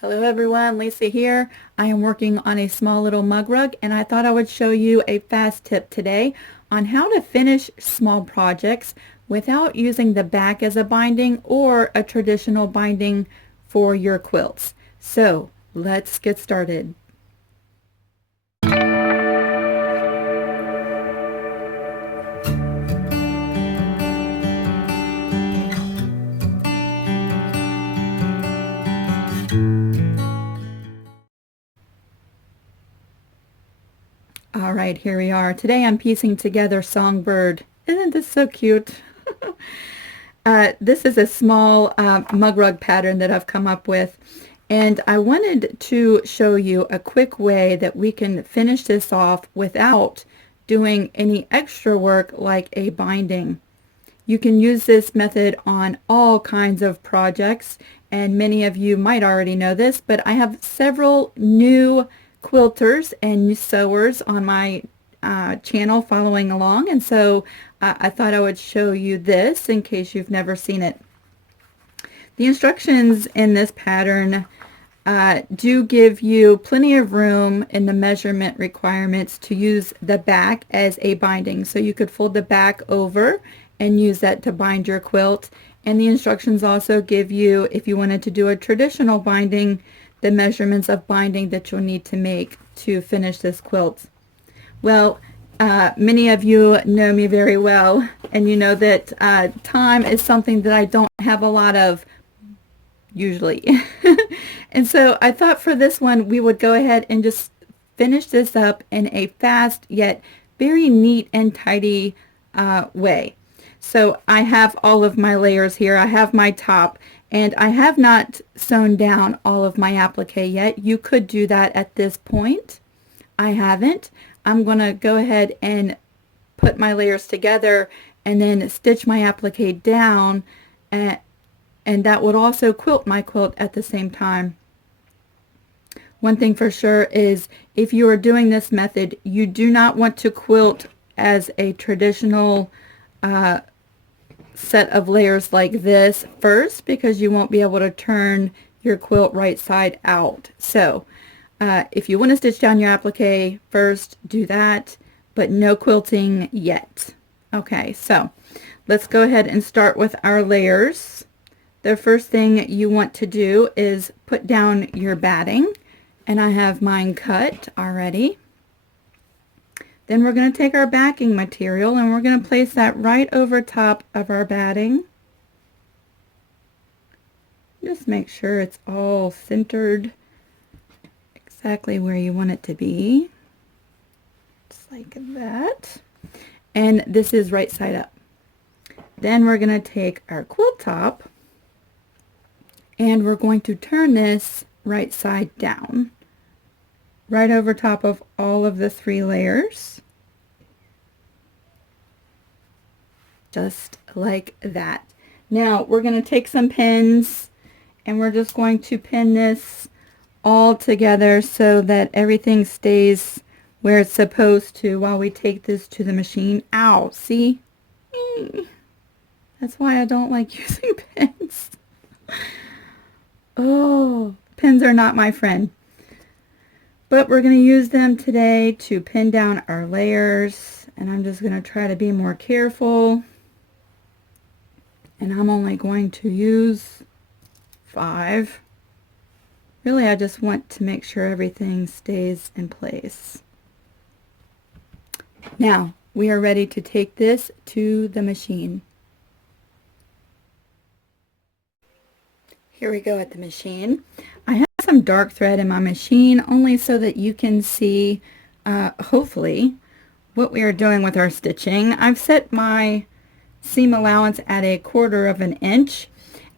Hello everyone, Lisa here. I am working on a small little mug rug and I thought I would show you a fast tip today on how to finish small projects without using the back as a binding or a traditional binding for your quilts. So let's get started. All right, here we are. Today I'm piecing together Songbird. Isn't this so cute? This is a small mug rug pattern that I've come up with, and I wanted to show you a quick way that we can finish this off without doing any extra work like a binding. You can use this method on all kinds of projects, and many of you might already know this, but I have several new quilters and sewers on my channel following along, and so I thought I would show you this in case you've never seen it. The instructions in this pattern do give you plenty of room in the measurement requirements to use the back as a binding. So you could fold the back over and use that to bind your quilt. And the instructions also give you, if you wanted to do a traditional binding, the measurements of binding that you'll need to make to finish this quilt. Well, many of you know me very well, and you know that time is something that I don't have a lot of usually. And so I thought for this one we would go ahead and just finish this up in a fast yet very neat and tidy way. So I have all of my layers here. I have my top, and I have not sewn down all of my applique yet. You could do that at this point. I haven't. I'm going to go ahead and put my layers together and then stitch my applique down, and that would also quilt my quilt at the same time. One thing for sure is if you are doing this method, you do not want to quilt as a traditional set of layers like this first, because you won't be able to turn your quilt right side out. So if you want to stitch down your applique first, do that, but no quilting yet. Okay, so let's go ahead and start with our layers. The first thing you want to do is put down your batting, and I have mine cut already. Then we're going to take our backing material and we're going to place that right over top of our batting. Just make sure it's all centered exactly where you want it to be. Just like that. And this is right side up. Then we're going to take our quilt top and we're going to turn this right side down, right over top of all of the 3 layers, just like that. Now we're going to take some pins and we're just going to pin this all together so that everything stays where it's supposed to while we take this to the machine. Ow, see? That's why I don't like using pins. Oh, pins are not my friend. But we're going to use them today to pin down our layers, and I'm just going to try to be more careful. And I'm only going to use 5. Really, I just want to make sure everything stays in place. Now, we are ready to take this to the machine. Here we go at the machine. I have some dark thread in my machine only so that you can see, hopefully, what we are doing with our stitching. I've set my seam allowance at 1/4 of an inch,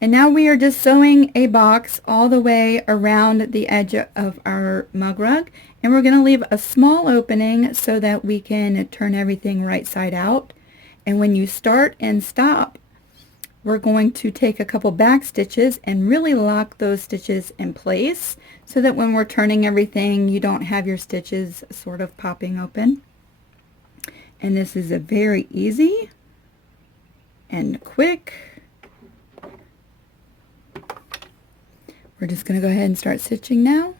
and now we are just sewing a box all the way around the edge of our mug rug, and we're going to leave a small opening so that we can turn everything right side out. And when you start and stop, we're going to take a couple back stitches and really lock those stitches in place so that when we're turning everything, you don't have your stitches sort of popping open. And this is a very easy and quick. We're just going to go ahead and start stitching now.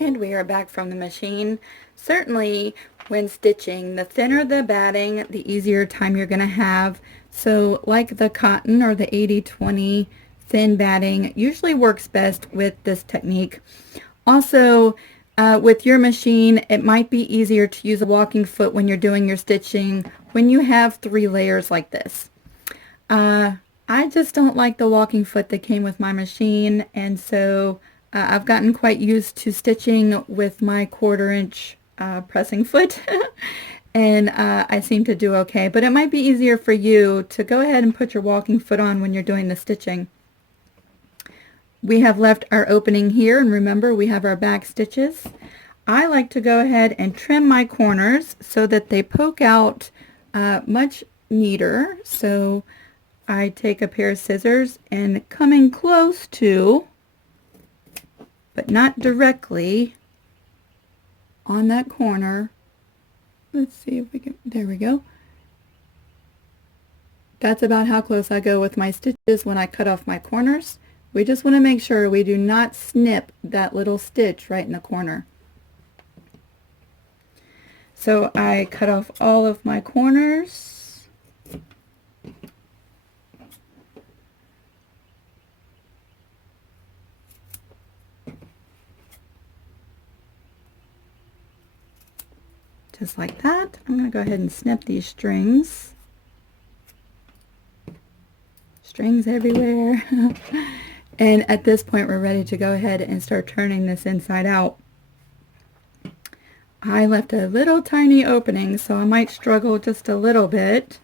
And we are back from the machine. Certainly when stitching, the thinner the batting, the easier time you're going to have. So like the cotton or the 80-20 thin batting usually works best with this technique. Also, with your machine, it might be easier to use a walking foot when you're doing your stitching when you have 3 layers like this. I just don't like the walking foot that came with my machine, and so I've gotten quite used to stitching with my 1/4 inch pressing foot and I seem to do okay, but it might be easier for you to go ahead and put your walking foot on when you're doing the stitching. We have left our opening here, and remember we have our back stitches. I like to go ahead and trim my corners so that they poke out much neater. So I take a pair of scissors and coming close to, but not directly on that corner. Let's see if we can, there we go. That's about how close I go with my stitches when I cut off my corners. We just want to make sure we do not snip that little stitch right in the corner. So I cut off all of my corners. Just like that. I'm going to go ahead and snip these strings. Strings everywhere. And at this point we're ready to go ahead and start turning this inside out. I left a little tiny opening, so I might struggle just a little bit.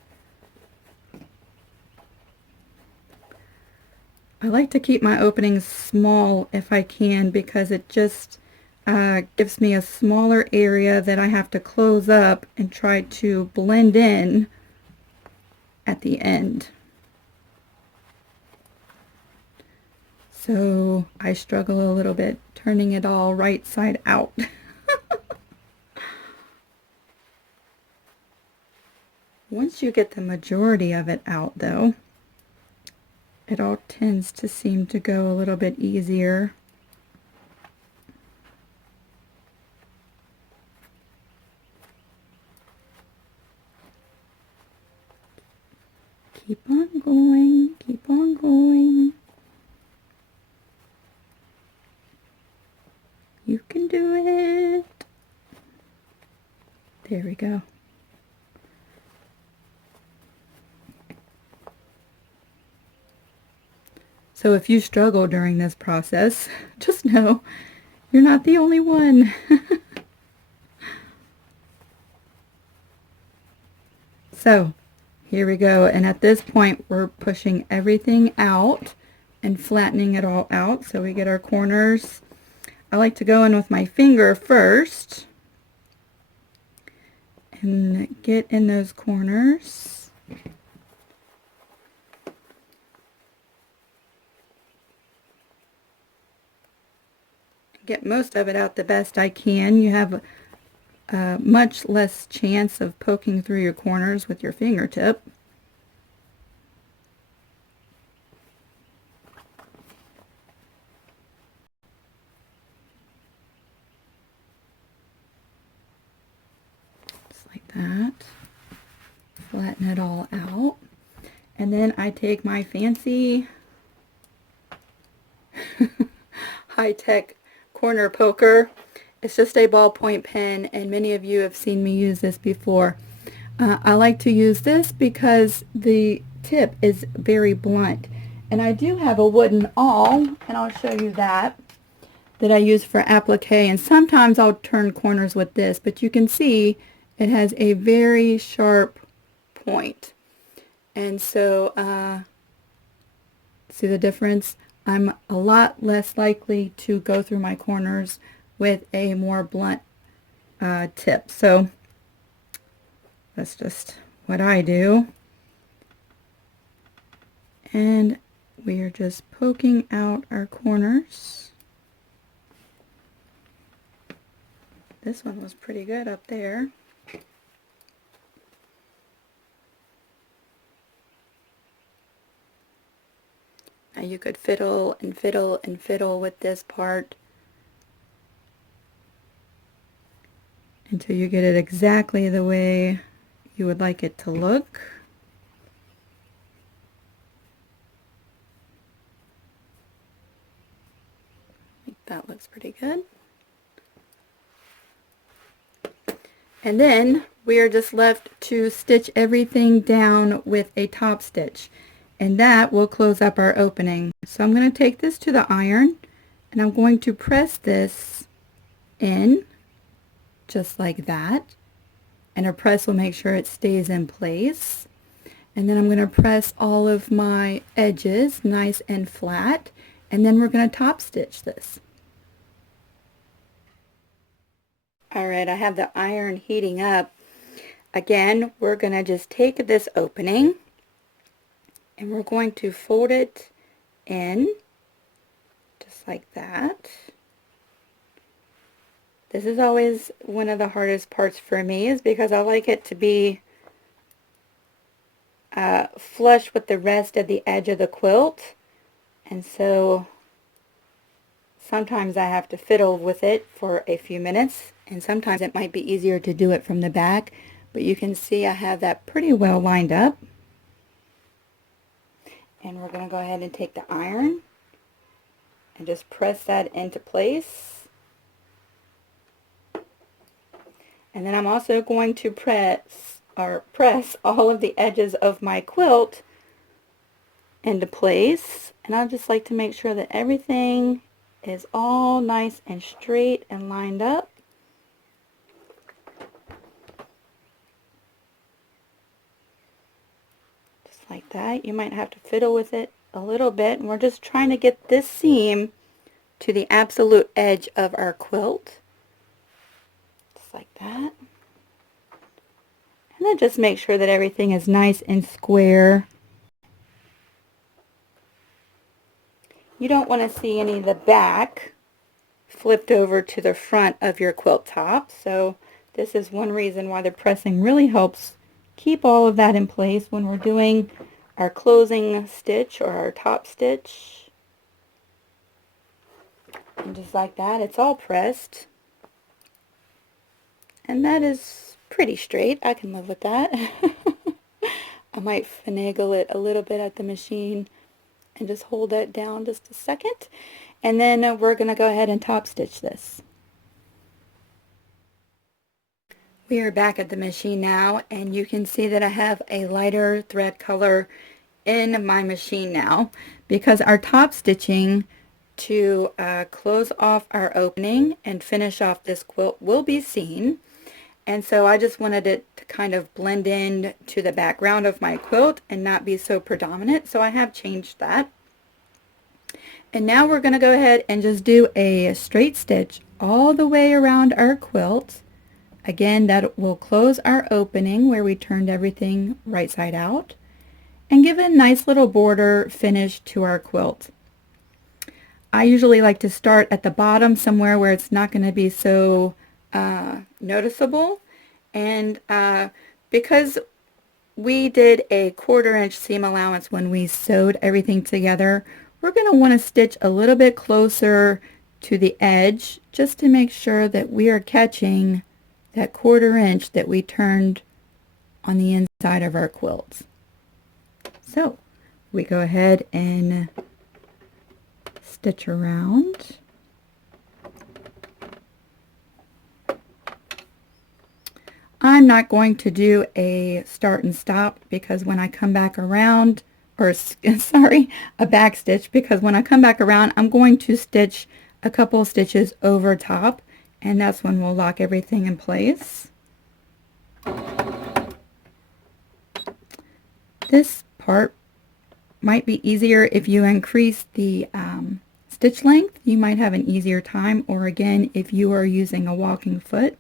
I like to keep my openings small if I can, because it just gives me a smaller area that I have to close up and try to blend in at the end. So I struggle a little bit turning it all right side out. Once you get the majority of it out though, it all tends to seem to go a little bit easier. Keep on going, keep on going. You can do it. There we go. So if you struggle during this process, just know you're not the only one. So here we go, and at this point we're pushing everything out and flattening it all out so we get our corners. I like to go in with my finger first and get in those corners. get most of it out the best I can. You have a much less chance of poking through your corners with your fingertip. Just like that. Flatten it all out. And then I take my fancy high-tech corner poker. It's just a ballpoint pen, and many of you have seen me use this before. I like to use this because the tip is very blunt. And I do have a wooden awl, and I'll show you that I use for applique, and sometimes I'll turn corners with this, but you can see it has a very sharp point. And so, see the difference? I'm a lot less likely to go through my corners with a more blunt tip. So that's just what I do. And we are just poking out our corners. This one was pretty good up there. Now you could fiddle and fiddle and fiddle with this part until you get it exactly the way you would like it to look. I think that looks pretty good. And then we are just left to stitch everything down with a top stitch, and that will close up our opening. So I'm going to take this to the iron, and I'm going to press this in just like that, and a press will make sure it stays in place. And then I'm going to press all of my edges nice and flat, and then we're going to top stitch this. Alright, I have the iron heating up. Again, we're going to just take this opening and we're going to fold it in just like that. This is always one of the hardest parts for me, is because I like it to be flush with the rest of the edge of the quilt, and so sometimes I have to fiddle with it for a few minutes, and sometimes it might be easier to do it from the back, but you can see I have that pretty well lined up. And we're going to go ahead and take the iron and just press that into place. And then I'm also going to press all of the edges of my quilt into place. And I just like to make sure that everything is all nice and straight and lined up. Just like that. You might have to fiddle with it a little bit, and we're just trying to get this seam to the absolute edge of our quilt. Just like that. And then just make sure that everything is nice and square. You don't want to see any of the back flipped over to the front of your quilt top. So this is one reason why the pressing really helps keep all of that in place when we're doing our closing stitch or our top stitch. And just like that, it's all pressed. And that is pretty straight. I can live with that. I might finagle it a little bit at the machine and just hold that down just a second. And then we're going to go ahead and top stitch this. We are back at the machine now, and you can see that I have a lighter thread color in my machine now, because our top stitching to close off our opening and finish off this quilt will be seen. And so I just wanted it to kind of blend in to the background of my quilt and not be so predominant, so I have changed that. And now we're going to go ahead and just do a straight stitch all the way around our quilt. Again, that will close our opening where we turned everything right side out and give a nice little border finish to our quilt. I usually like to start at the bottom somewhere where it's not going to be so noticeable. And because we did a 1/4 inch seam allowance when we sewed everything together, we're going to want to stitch a little bit closer to the edge just to make sure that we are catching that 1/4 inch that we turned on the inside of our quilts. So we go ahead and stitch around. I'm not going to do a start and stop because when I come back around, or sorry, a back stitch, because when I come back around, I'm going to stitch a couple of stitches over top, and that's when we'll lock everything in place. This part might be easier if you increase the stitch length. You might have an easier time, or again, if you are using a walking foot.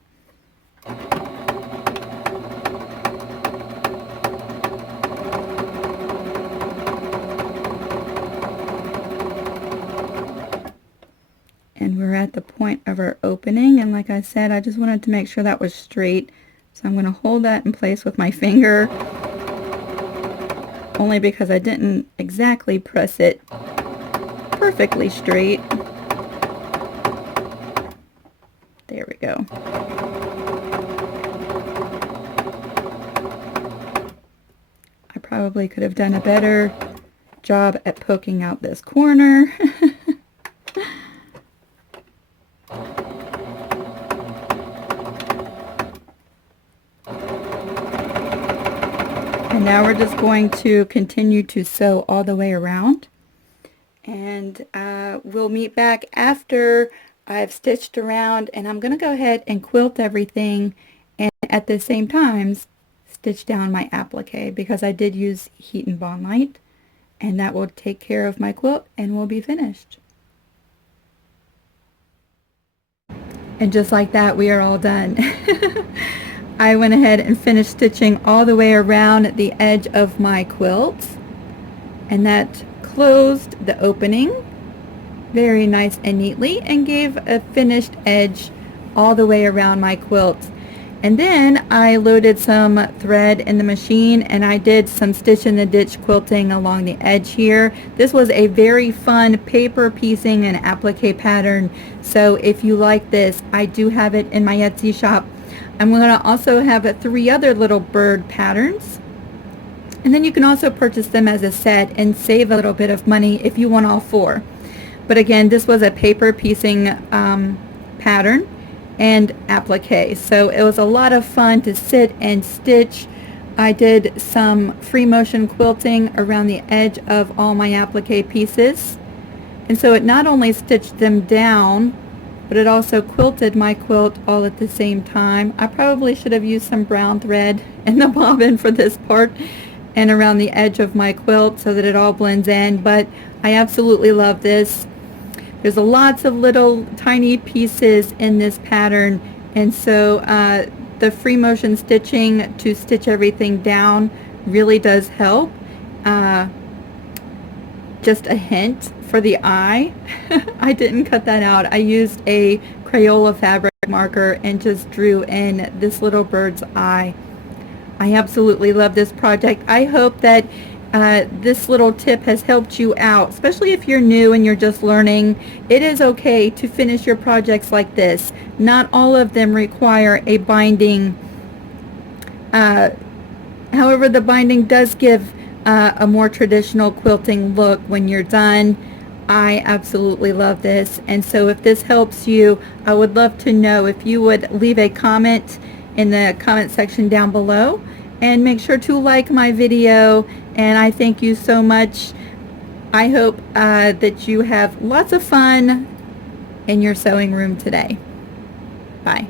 And we're at the point of our opening, and like I said, I just wanted to make sure that was straight, so I'm going to hold that in place with my finger, only because I didn't exactly press it perfectly straight. There we go. I probably could have done a better job at poking out this corner. And now we're just going to continue to sew all the way around, and we'll meet back after I've stitched around, and I'm going to go ahead and quilt everything, and at the same time stitch down my applique, because I did use heat and bond light, and that will take care of my quilt and we'll be finished. And just like that, we are all done. I went ahead and finished stitching all the way around the edge of my quilt, and that closed the opening very nice and neatly and gave a finished edge all the way around my quilt. And then I loaded some thread in the machine, and I did some stitch in the ditch quilting along the edge here. This was a very fun paper piecing and applique pattern, so if you like this, I do have it in my Etsy shop. I'm going to also have 3 other little bird patterns, and then you can also purchase them as a set and save a little bit of money if you want all 4. But again, this was a paper piecing pattern and applique, so it was a lot of fun to sit and stitch. I did some free motion quilting around the edge of all my applique pieces, and so it not only stitched them down, but it also quilted my quilt all at the same time. I probably should have used some brown thread in the bobbin for this part and around the edge of my quilt so that it all blends in, but I absolutely love this. There's lots of little tiny pieces in this pattern, and so the free motion stitching to stitch everything down really does help. Just a hint for the eye. I didn't cut that out. I used a Crayola fabric marker and just drew in this little bird's eye. I absolutely love this project. I hope that this little tip has helped you out, especially if you're new and you're just learning. It is okay to finish your projects like this. Not all of them require a binding. However, the binding does give a more traditional quilting look when you're done. I absolutely love this, and so if this helps you, I would love to know if you would leave a comment in the comment section down below, and make sure to like my video, and I thank you so much. I hope that you have lots of fun in your sewing room today. Bye.